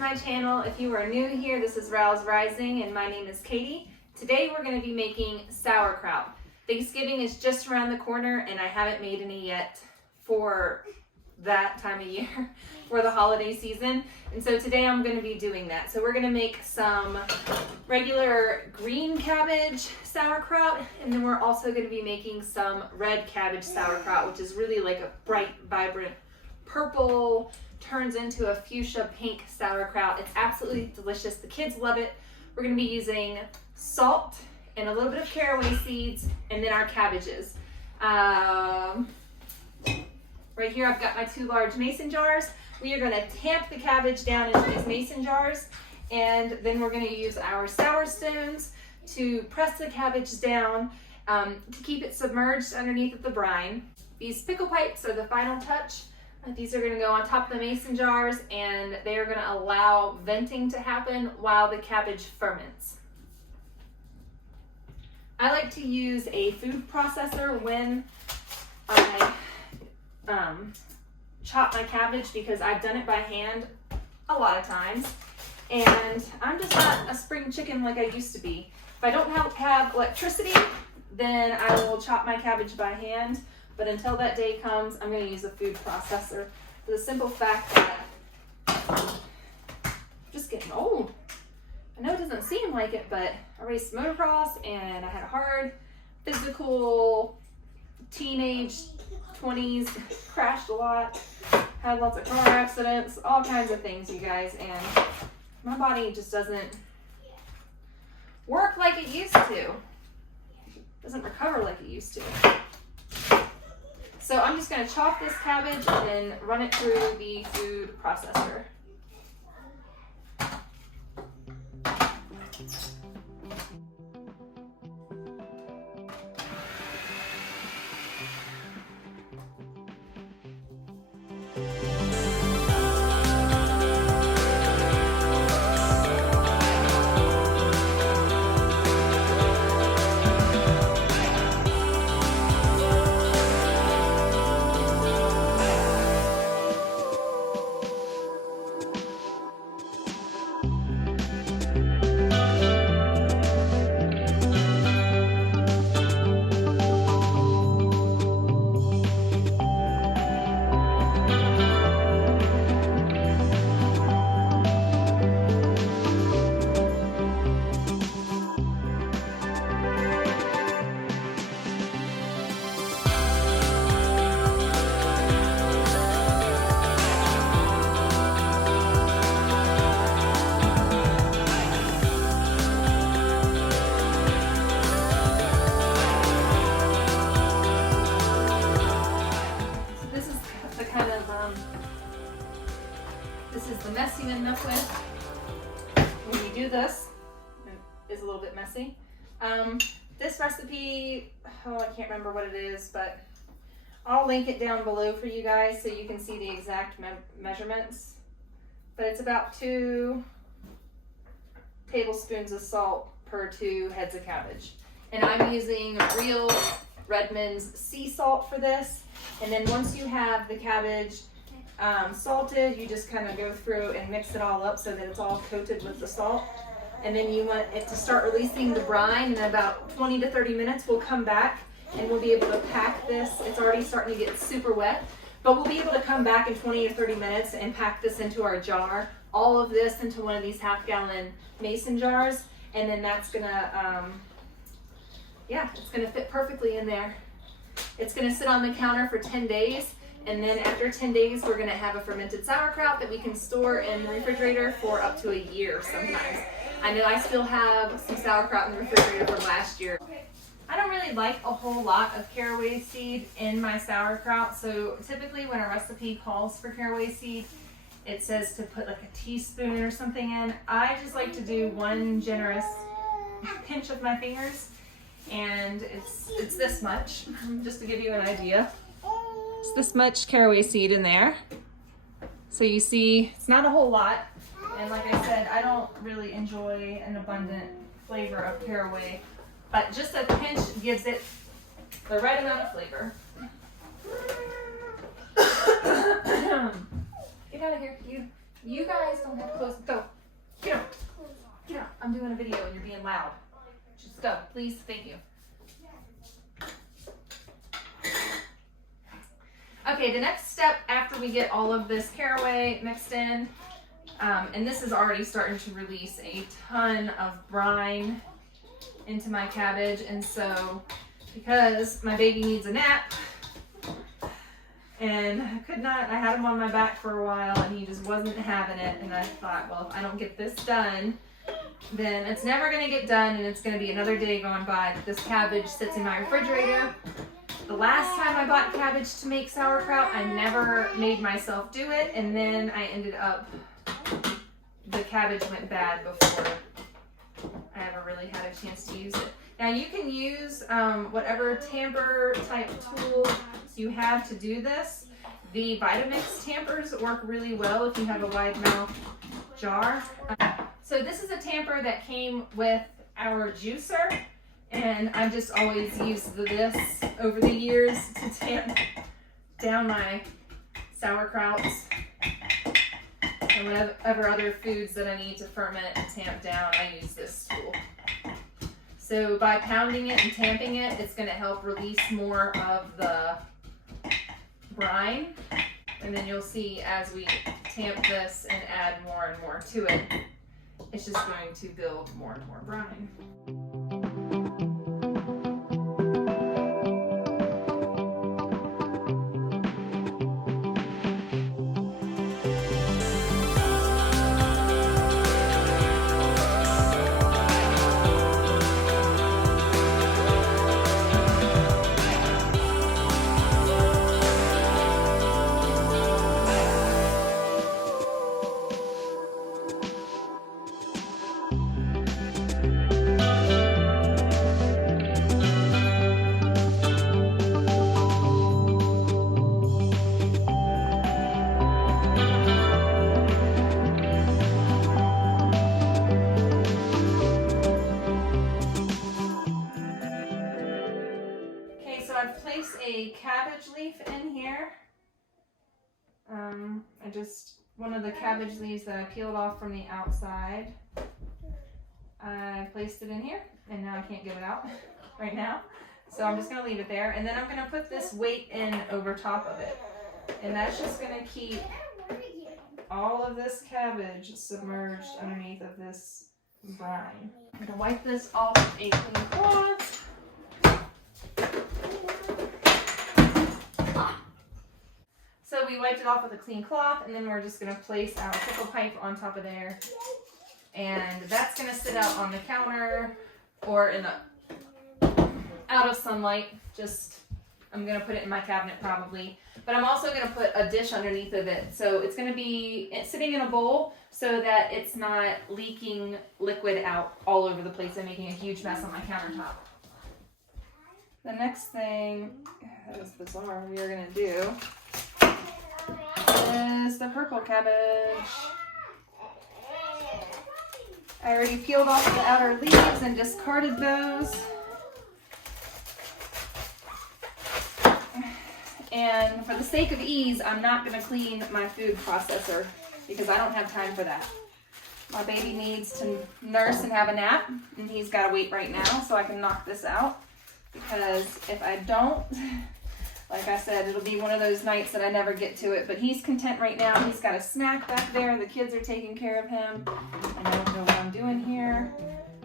to my channel. If you are new here, this is Rouse Rising and my name is Katie. Today we're going to be making sauerkraut. Thanksgiving is just around the corner and I haven't made any yet for that time of year, for the holiday season. And so today I'm going to be doing that. So we're going to make some regular green cabbage sauerkraut, and then we're also going to be making some red cabbage sauerkraut, which is really like a bright, vibrant purple, turns into a fuchsia pink sauerkraut. It's absolutely delicious. The kids love it. We're going to be using salt and a little bit of caraway seeds, and then our cabbages. Right here I've got my 2 large mason jars. We are going to tamp the cabbage down into these mason jars, and then we're going to use our sour stones to press the cabbage down to keep it submerged underneath the brine. These pickle pipes are the final touch. These are going to go on top of the mason jars, and they are going to allow venting to happen while the cabbage ferments. I like to use a food processor when I chop my cabbage, because I've done it by hand a lot of times, and I'm just not a spring chicken like I used to be. If I don't have electricity, then I will chop my cabbage by hand. But until that day comes, I'm going to use a food processor for the simple fact that I'm just getting old. I know it doesn't seem like it, but I raced motocross and I had a hard physical teenage 20s, crashed a lot, had lots of car accidents, all kinds of things, you guys, and my body just doesn't work like it used to. Doesn't recover like it used to. So I'm just going to chop this cabbage and then run it through the food processor. This is the messy enough with. When you do this, it is a little bit messy. This recipe, I can't remember what it is, but I'll link it down below for you guys so you can see the exact measurements. But it's about 2 tablespoons of salt per 2 heads of cabbage. And I'm using real Redmond's sea salt for this. And then once you have the cabbage salted, you just kind of go through and mix it all up so that it's all coated with the salt. And then you want it to start releasing the brine, and in about 20 to 30 minutes we'll come back and we'll be able to pack this. It's already starting to get super wet, but we'll be able to come back in 20 to 30 minutes and pack this into our jar, all of this into one of these half-gallon mason jars, and then that's gonna it's gonna fit perfectly in there. It's gonna sit on the counter for 10 days. And then after 10 days, we're gonna have a fermented sauerkraut that we can store in the refrigerator for up to a year sometimes. I know I still have some sauerkraut in the refrigerator from last year. I don't really like a whole lot of caraway seed in my sauerkraut, so typically when a recipe calls for caraway seed, it says to put like a teaspoon or something in. I just like to do 1 generous pinch of my fingers, and it's this much, just to give you an idea. It's this much caraway seed in there. So you see, it's not a whole lot. And like I said, I don't really enjoy an abundant flavor of caraway, but just a pinch gives it the right amount of flavor. Get out of here, you. You guys don't have to close. Go. Get up. Get up. I'm doing a video and you're being loud. Just go, please. Thank you. Okay, the next step after we get all of this caraway mixed in, and this is already starting to release a ton of brine into my cabbage, and so because my baby needs a nap, and I had him on my back for a while and he just wasn't having it, and I thought, well, if I don't get this done, then it's never gonna get done and it's gonna be another day going by that this cabbage sits in my refrigerator. The last time I bought cabbage to make sauerkraut, I never made myself do it, and then I ended up, the cabbage went bad before I ever really had a chance to use it. Now you can use whatever tamper type tool you have to do this. The Vitamix tampers work really well if you have a wide mouth jar. So this is a tamper that came with our juicer, and I've just always used this over the years to tamp down my sauerkrauts and whatever other foods that I need to ferment and tamp down. I use this tool. So by pounding it and tamping it, it's going to help release more of the brine, and then you'll see as we tamp this and add more and more to it, it's just going to build more and more brine. I've placed a cabbage leaf in here. One of the cabbage leaves that I peeled off from the outside. I placed it in here, and now I can't get it out right now. So I'm just gonna leave it there, and then I'm gonna put this weight in over top of it. And that's just gonna keep all of this cabbage submerged underneath of this brine. I'm gonna wipe this off with a clean cloth. So we wiped it off with a clean cloth, and then we're just going to place our pickle pipe on top of there. And that's going to sit out on the counter or in the out of sunlight. I'm going to put it in my cabinet probably. But I'm also going to put a dish underneath of it. So it's going to be sitting in a bowl so that it's not leaking liquid out all over the place and making a huge mess on my countertop. The next thing, that was bizarre, we are going to do is the purple cabbage. I already peeled off the outer leaves and discarded those. And for the sake of ease, I'm not going to clean my food processor because I don't have time for that. My baby needs to nurse and have a nap, and he's got to wait right now so I can knock this out. Because if I don't, like I said, it'll be one of those nights that I never get to it. But he's content right now. He's got a snack back there. The kids are taking care of him. And I don't know what I'm doing here.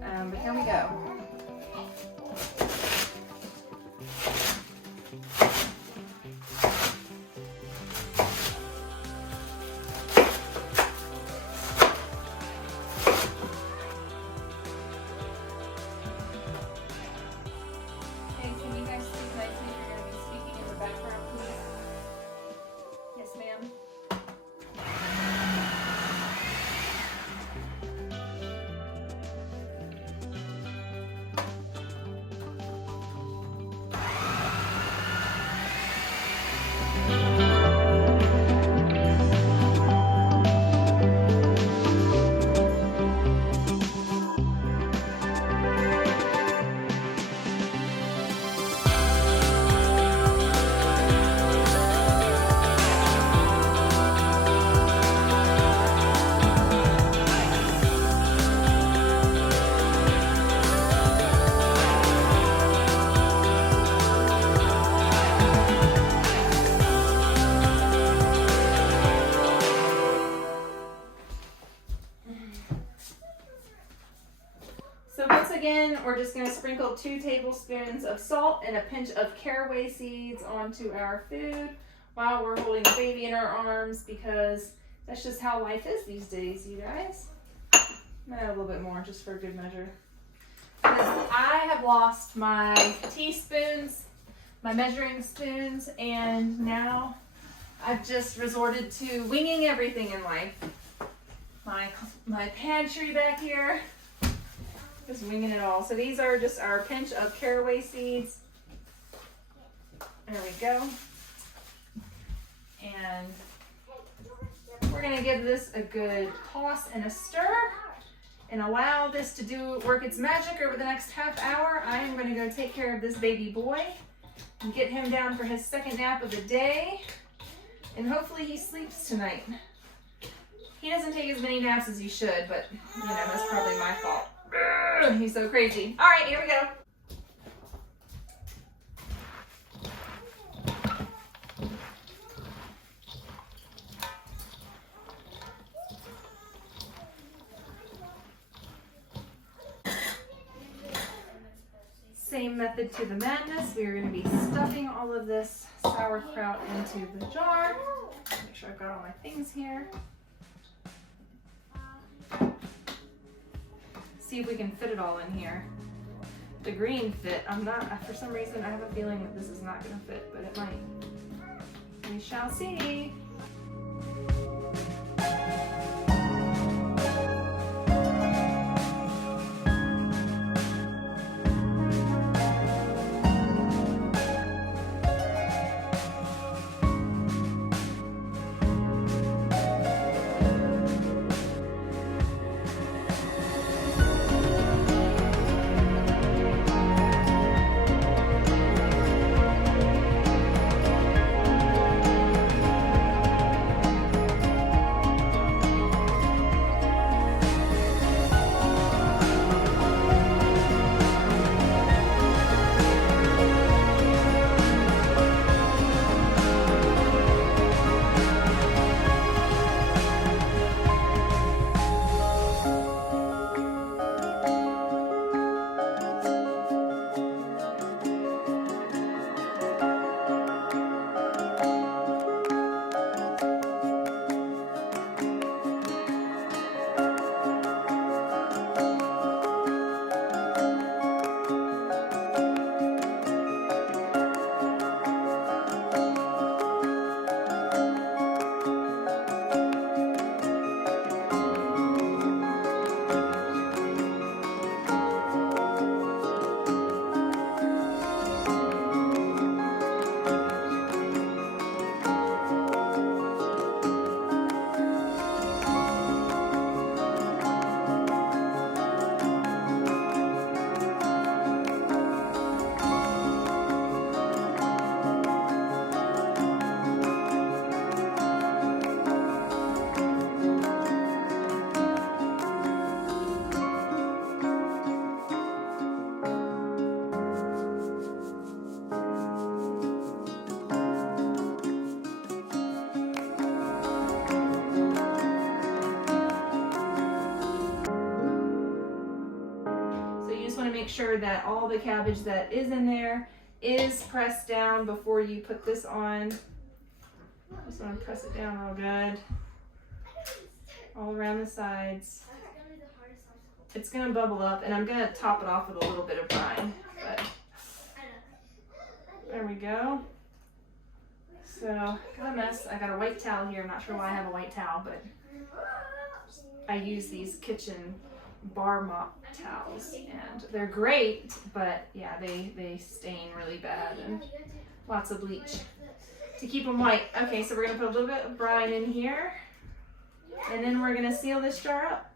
But here we go. again, we're just going to sprinkle 2 tablespoons of salt and a pinch of caraway seeds onto our food while we're holding the baby in our arms, because that's just how life is these days, you guys. I'm going to add a little bit more just for good measure. Because I have lost my teaspoons, my measuring spoons, and now I've just resorted to winging everything in life. My pantry back here, just winging it all. So these are just our pinch of caraway seeds. There we go. And we're gonna give this a good toss and a stir and allow this to work its magic over the next half hour. I am gonna go take care of this baby boy and get him down for his second nap of the day. And hopefully he sleeps tonight. He doesn't take as many naps as he should, but you know, that's probably my fault. He's so crazy. All right, here we go. Same method to the madness. We are going to be stuffing all of this sauerkraut into the jar. Make sure I've got all my things here. See if we can fit it all in here. The green fit. For some reason I have a feeling that this is not going to fit, but it might. We shall see. Make sure that all the cabbage that is in there is pressed down before you put this on. Just want to press it down real good, all around the sides. It's going to bubble up, and I'm going to top it off with a little bit of brine. But there we go. So, got a mess. I got a white towel here. I'm not sure why I have a white towel, but I use these kitchen bar mop towels, and they're great, but yeah, they stain really bad, and lots of bleach to keep them white. Okay, so we're gonna put a little bit of brine in here, and then we're gonna seal this jar up.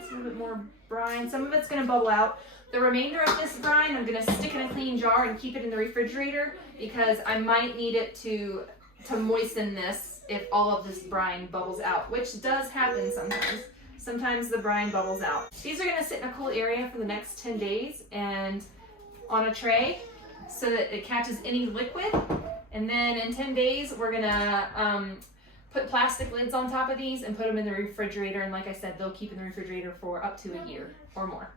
Just a little bit more brine. Some of it's gonna bubble out. The remainder of this brine I'm gonna stick in a clean jar and keep it in the refrigerator, because I might need it to moisten this if all of this brine bubbles out, which does happen sometimes. Sometimes the brine bubbles out. These are gonna sit in a cool area for the next 10 days and on a tray so that it catches any liquid. And then in 10 days, we're gonna put plastic lids on top of these and put them in the refrigerator. And like I said, they'll keep in the refrigerator for up to a year or more.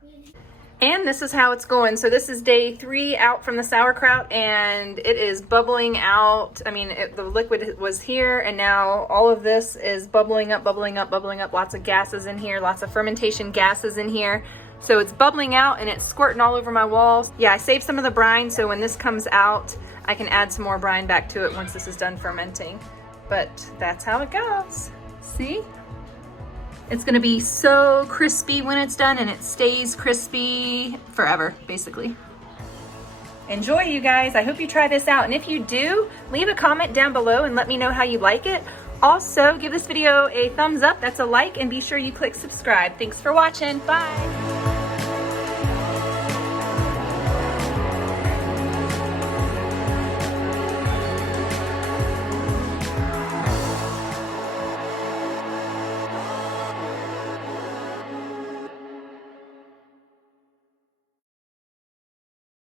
And this is how it's going. So this is day 3 out from the sauerkraut, and it is bubbling out. I mean, the liquid was here, and now all of this is bubbling up, bubbling up, bubbling up. Lots of gases in here, lots of fermentation gases in here. So it's bubbling out and it's squirting all over my walls. Yeah, I saved some of the brine, so when this comes out, I can add some more brine back to it once this is done fermenting. But that's how it goes. See? It's gonna be so crispy when it's done, and it stays crispy forever, basically. Enjoy, you guys. I hope you try this out. And if you do, leave a comment down below and let me know how you like it. Also, give this video a thumbs up, that's a like, and be sure you click subscribe. Thanks for watching. Bye.